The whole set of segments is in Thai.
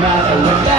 matter what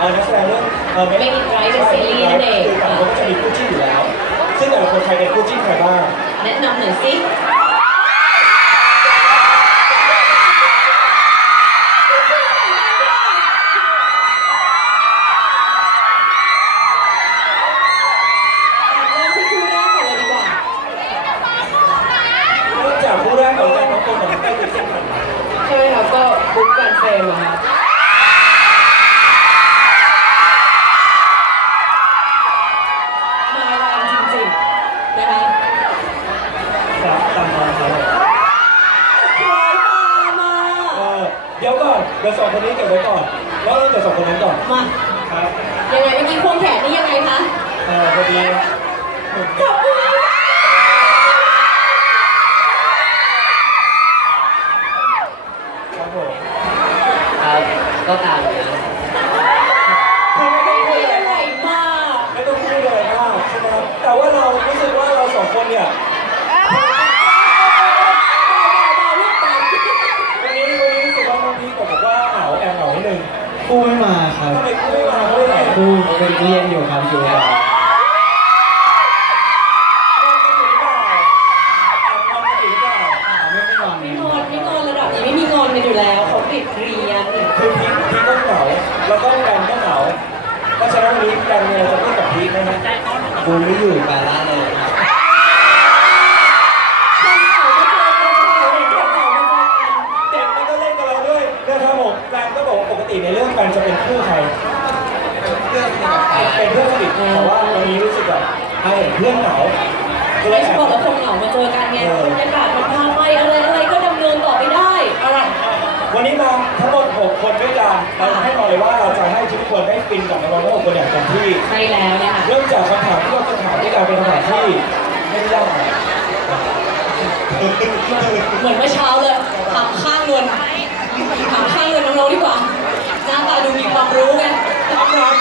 เออนักแสดงเรื่องเออไม่ได้ Make It เป็นซีรีส์นั่นเอง คือต่ละคนก็จะมีคู่จิ้นอยู่แล้ว ซึ่งแต่ละคนใครเป็นคู่จิ้นใครบ้าง แนะนำหน่อยสิ นั้นวันนี้แกนเนี่ยจะพูดกับพีคไหมฮะบูไม่อยู่การละเลยครับคนเขาไม่เจอกันเขาเห็นคนเขาไม่เจอกันเด็กมันก็เล่นกับเราด้วยนะครับผมแกนก็บอกว่าปกติในเรื่องแกนจะเป็นคู่ใครเรื่องนี้กับใครเป็นเพื่อนสนิทแต่ว่าวันนี้รู้สึกแบบไอ้เพื่อนเหงาก็เลไม่ยแอใช่บบอกแล้วคนเหงามาเจอกันไงบรรยากาศมันพาไปอะไรอะไรก็ดำเนินต่อไปได้อะวันนี้มาทั้งหมด 6 คนด้วยกันเราให้บอกเลยว่าเราจะให้ทุกคนได้ฟินกับในวัน ทั้งหกคนอย่างเต็มที่ ใช่แล้วเนี่ยค่ะเริ่มจากคำถามที่เราจะถามด้วยกันเป็นคำถามที่ไม่ได้ยากอะไรเหมือนเมื่อเช้าเลยถามข้างเงินถามข้างเงินน้องๆดีกว่าหน้าตาดูมีความรู้ไงคำถาม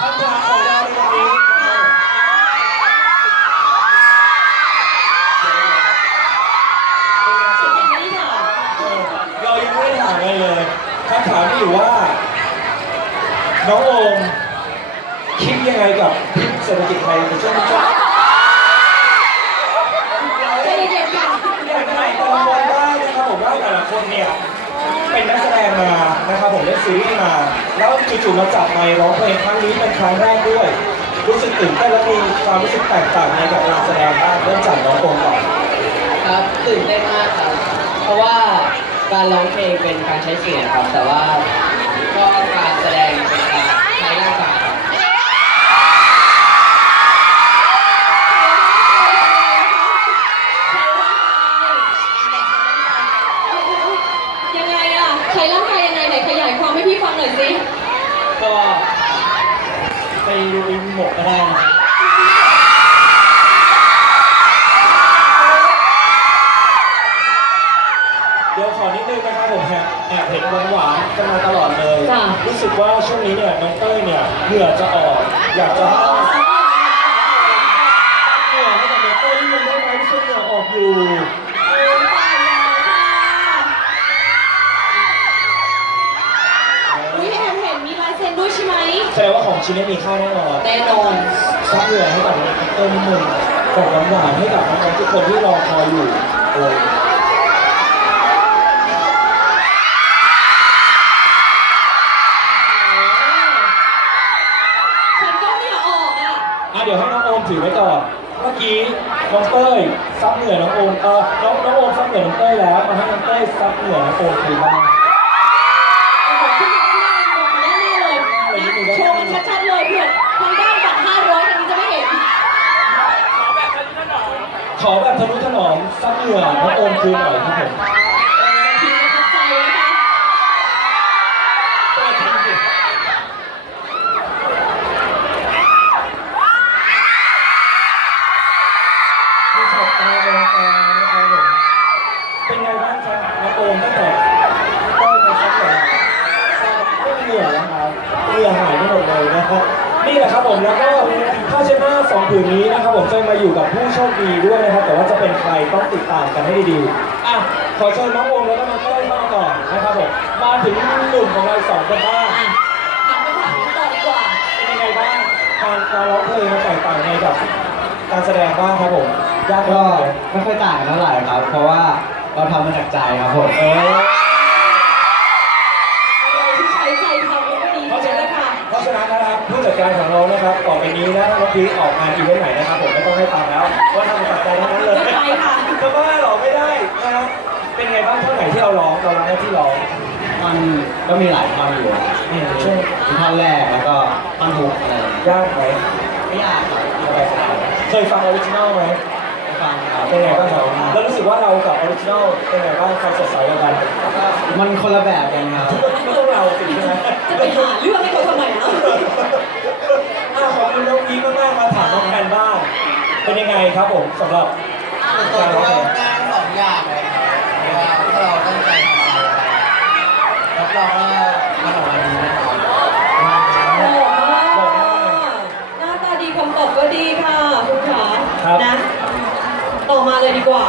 คำถามของเราในวันนี้นะครับสิ่งนี้ไม่ได้ถามเออเรายังไม่ได้ถามอะไรเลยคำถามมีอยู่ว่า น้องโอมคิดยังไงกับพิษเศรษฐกิจไทยในช่วงนี้ใจเย็นๆค่ะอยากให้ตะวันวันได้นะครับผมว่าแต่ละคนเนี่ยเป็นนักแสดงมานะครับผมเล่นซีรีส์มา แล้วจู่ๆมาจับไมค์ร้องเพลงครั้งนี้เป็นครั้งแรกด้วย รู้สึกตื่นเต้นและมีความรู้สึกแตกต่างในกับการแสดงบ้างเริ่มจากน้องโอมก่อนครับตื่นเต้นมากครับเพราะว่าการร้องเพลงเป็นการใช้เสียงครับแต่ว่าก็การแสดงเป็นการใช้ร่างกายครับ ยังไงอะใช้ร่างกายยังไงไหนขยายความให้พี่ฟังหน่อยสิ ก็ไปดูอินหม กก็ได้นะเดี๋ยวขอนิดนึงนะครับผมแอบแอบเห็นหวานๆกันมาตลอดเลย จ้ะ รู้สึกว่าช่วงนี้เนี่ยน้องเต้ยเนี่ยเหงื่อจะออกอยากจะให้เหงื่อให้กับน้องเต้ยนิดนึงได้ไหมช่วงเหงื่อออกอยู่ ชิ้นนี้มีค่าแน่นอนแน่นอนซับเหงื่อให้กับน้องเต้ยนิดนึงบอกหวานๆให้กับน้องๆทุกคนที่รอคอยอยู่โอ้ยฉันก็เหงื่อออกอะอะเดี๋ยวให้น้องโอมถือไว้ก่อน เมื่อกี้น้องเต้ยซับเหงื่อน้องโอมเออน้องน้องโอมซับเหงื่อน้องเต้ยแล้วมาให้น้องเต้ยซับเหงื่อน้องโอมคืนบ้าง โอ้โหขึ้นมาข้างหน้าบอกแน่ๆเลยนะโชว์กันชัดๆเลยเพื่อนทางด้านบัตร500ทางนี้จะไม่เห็น ขอแบบทะนุถนอมซับ เหงื่อน้องโอมคืนหน่อยครับผม ทีมประทับใจนะคะ เปิดทีสิมีช็อตตาเป็นตานะครับผมเป็นไงบ้างจ๊ะน้องโอมตั้งแต่เต้ยมาซับเหงื่อก็เหงื่อแล้วครับเหงื่อหายไปหมดเลยนะครับนี่แหละครับผมแล้วก็ผ้า เช็ดหน้าสองผืนนี้นะครับผมจะมาอยู่กับผู้โชคดีด้วยนะครับ แต่ว่าจะเป็นใครต้องติดตามกันให้ดีๆอะขอเชิญน้องโอมแล้วก็น้องเต้ยเข้ามาก่อนนะครับผมมาถึงหนุ่มของเราสองคนบ้างอะถามคำถามนี้ต่อดีกว่า เป็นยังไงบ้างการการร้องเพลงมันแตกต่างยังไงกับการแสดงบ้างครับผมยากก็มากเลยไม่ค่อยต่างกันเท่าไหร่ครับ เพราะว่าเราทำมาจากใจครับผม เออ นี้นะถ้าน้องพีคออกงานอีเวนต์ไหนนะครับผมไม่ต้องให้ตังค์แล้วว่าทำมาจากใจทั้งนั้นเลยไม่ไปค่ะ จะบ้าหรอไม่ได้นะครับเป็นไงบ้างเท่าไหร่ที่เราร้องเราร้องหน้าที่ร้อง มันก็มีหลายท่อนอยู่อืมช่วงมีท่อนแรกแล้วก็ท่อนฮุกอะไรอย่างเงี้ยยากไหมไม่ยากครับสบายๆเคยฟังออริจินอลไหมคฟังครับเป็นไงบ้างครับแล้วรู้สึกว่าเรากับออริจินอลเป็นไงบ้างความสดใสกว่ากันมันคนละแบบกันครับ พวกเราสิใช่ไหมจะไปหาเรื่องให้เขาทำไมเนาะอะขอบ คุณน้องพีคมากๆมาถามน้องแพนบ้างเป็นยังไงครับผมสำหรับส่วนตัวก็ง่ายสองอย่างเลยครับเราะว่าถ้าเราตั้งใจทำอะไรรับรองว่ามันออกมาดีแน่นอนโอ้หน้าตาดีคำตอบก็ดีค่ะคุณขานะต่อมาเลยดีกว่า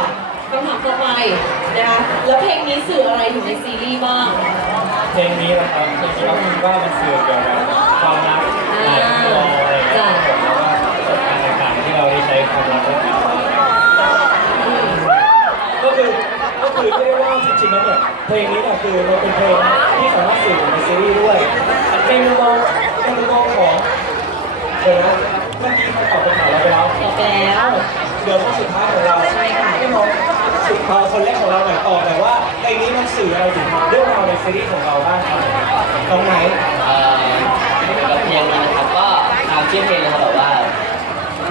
คำถามต่อไปนะคะแล้วเพลงนี้สื่ออะไรอยู่ในซีรีส์บ้าง เพลงนี้นะครับเพลงนี้เราคิดว่ามันสื่อเกี่ยวกับความรักหลา ไรอย่างเงี้ยครับผมแล้วก็ประสบการณ์ต่างๆที่เราได้ใช้ความรักด้วยกันก็คือก็คือเรียกว่าจริงๆแล้วเนี่ยเพลงนี้เนี่ยคือมันเป็นเพลงที่สามารถสื่อในซีรีส์ด้วยในมุมมองในมุมมองของเดี๋ยวนะเมื่อกี้เขาตอบคำถามเราไปแล้วตอบไปแล้ว เดี๋ยวข้อสุดท้ายของเราใช่ค่ะให้น้องสุดท้ายคนแรกของเราหน่อยตอบหน่อยว่าเพลงนี้มันสื่ออะไรถึงเรื่องราวในซีรีส์ของเราบ้างครับน้องไหน เอ่อกับเพลงนี้นะครับ ชื่อเพลงนะครับแบบว่า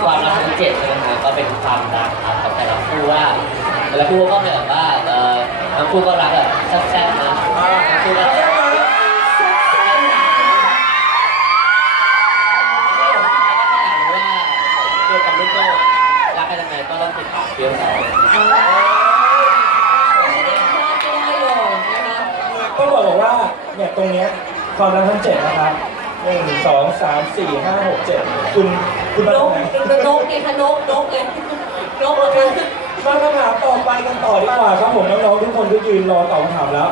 ความรักทั้งเจ็ดใช่ไหมครับก็เป็นความรักครับของแต่ละคู่ว่าแต่ละคู่ก็เป็นแบบว่าเออทั้งคู่ก็รักแบบแซ่บๆนะทั้งคู่ก็รักว่าเกี่ยวกับลูกโซ่รักกันยังไงก็ต้องติดตามเพียงสองไม่ได้เลยนะคะก็บอกบอกว่าเนี่ยตรงเนี้ยความรักทั้งเจ็ดนะครับ หนึ่งสองสามสี่ห้าหกเจ็ดคุณคุณมานตรกงไหนเป็นนกไงคะนกนกเลยนกเลยมาคำถามต่อไปกันต่อดีกว่าครับผมน้องๆทุกคนก็ยืนรอตอบคำถามแล้ว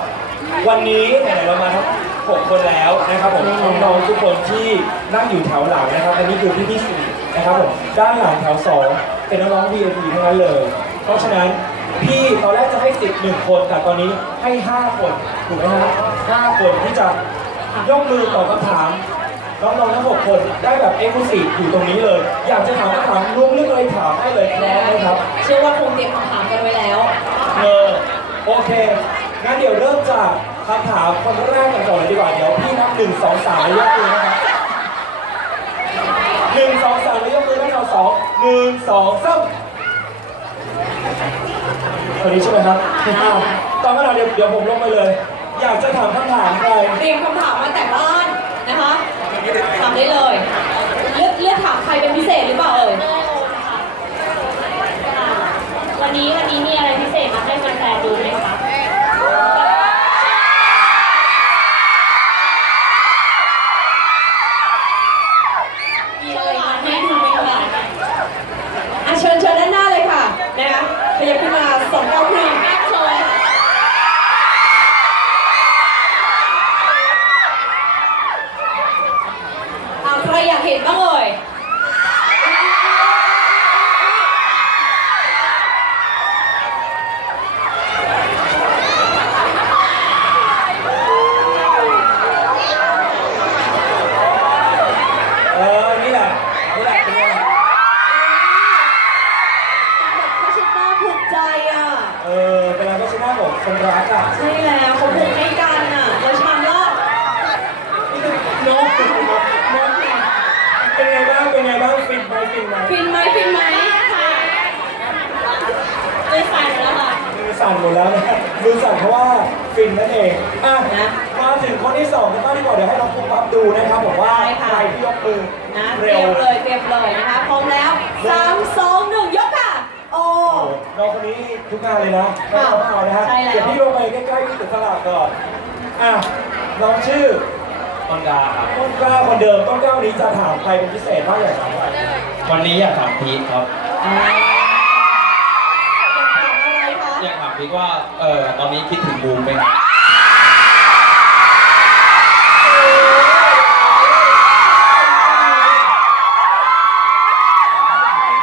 วันนี้ไหนๆเรามาทั้งหกคนแล้วนะครับผมน้องๆทุกคนที่นั่งอยู่แถวหลังนะครับอันนี้คือพี่ที่สี่นะครับผมด้านหลังแถวสองเป็นน้องๆ VIP ทั้งนั้นเลย เพราะฉะนั้นพี่ตอนแรกจะให้สิบหนึ่งคนแต่ตอนนี้ให้ห้าคนถูกไหมฮะห้าคนที่จะยกมือตอบคำถาม น้องๆทั้งหกคนได้แบบเอ็กซ์คลูซีฟอยู่ตรงนี้เลย อยากจะถามคำถามลุงเรื่องอะไรถามได้เลยพร้อมไหมครับเชื่อว่าคงเตรียมคำถามกันไว้แล้ว เออโอเคงั้นเดี๋ยวเริ่มจากคำถามคนแรกกันก่อนเลยดีกว่าเดี๋ยวพี่นับหนึ่งสองสามแล้วยกมือนะครับหนึ่งสองสามแล้วยกมือนะเราสองหนึ่งสองสามคนนี้ใช่ไหมครับอ้าวตอนนั้นเดี๋ยวเดี๋ยวผมลงไปเลย อยากจะถามคำถามใครเตรียมคำถามมาแต่บ้านนะคะทำได้เลยเลือกเลือกถามใครเป็นพิเศษหรือเปล่าเอ่ย วันนี้วันนี้มีอะไรพิเศษมาให้แฟนๆดูไหมคะ มีอะไรมาให้ดูไหมคะอะเชิญเชิญด้านหน้าเลยค่ะนะคะขยับขึ้นมาสองเก้าครึ่งเชิญอะใครอยากเห็นบ้างเอ่ย เออ นี่แหละ นี่แหละเป็นไง แบบเขาชิดหน้าผูกใจอะ เออ เป็นอะไรก็ชนะผมคนรักอะ ใช่แล้วเขาผูกให้กันอะแล้วชามรอด นกนกเป็นไงบ้าง เป็นไงบ้าง ฟินไหมฟินไหม ฟินไหมฟินไหม ไม่ใส่แล้วค่ะ มือสั่นหมดแล้วนะมือสั่นเพราะว่าฟินนั่นเองอะนะมาถึงคนที่สองกันบ้างดีกว่าเดี๋ยวให้น้องปุ๊บปั๊บดูนะครับผมว่าได้ค่ะใครที่ยกมือนะเตเร็รีวยมเลยเตรียมเลยนะคะพร้อมแล้วสามสองหนึ่งยกค่ะโอ้โอ้ น้องคนนี้ทุกงานเลยนะไม่เอาไม่เอานะฮะใช่แล้ว เดี๋ยวพี่ลงไปใกล้ๆพี่ตึกสลากก่อนอะน้องชื่อต้นกาครับต้นกล้าคนเดิมต้นกล้านี้จะถามใครเป็นพิเศษบ้างอย่างไรวันนี้อยากถามพีคครับ อ่า คะอยากถามพีคว่าเออตอนนี้คิดถึงบูมไหมครับ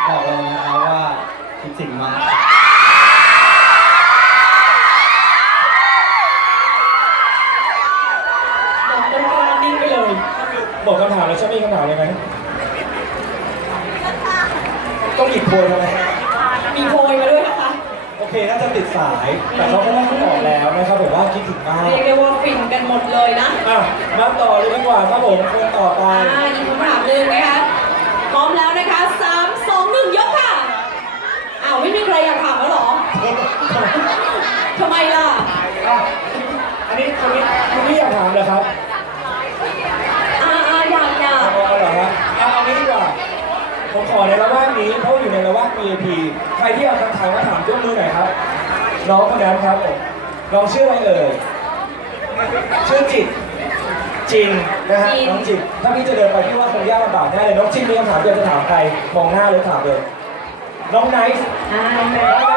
บอกเลยนะครับว่าคิดถึงมากครับ บอกต้นกล้านิ่งไปเลย บอกคำถามแล้วใช่ไหมมีคำถามเลยไหมต้องหยิบโพยทำไม มีโพยมาด้วยนะคะ โอเคน่าจะติ ดสาย แต่เขาก็ได้คำตอบแล้วนะครับผมว่าคิดถึงมากเรียกได้ว่าฟินกันหมดเลยนะอะมาต่อเลยดีกว่าครับผมคนต่อไปอ่าอีกคำถามหนึ่งนะคะพร้อมแล้วนะคะสามสองหนึ่งยกค่ะอะาวไม่มีใครอยากถามแล้วเหรอทำไมล่ะอะอันนี้คนนี้คนนี้อยากถามเลยครับอ่าอ่าอยากอยากเอาเอาเหรอครับเอาเอางี้ดีกว่าผมขอในระหว่างนี้เพราะอยู่ในระหว่าง VIP ใครที่เอาคำถามมาถามยกมือหน่อยครับ น้องคนนั้นครับผมน้องชื่ออะไรเอ่ยชื่อจิตจริงนะฮะน้องจิตถ้าพี่จะเดินไปพี่ว่าคงยากลำบากแน่เลยน้องจิตมีคำถามอยากจะถามใครมองหน้าเลยถามเลยน้องไนท์ อ่าน้องแม่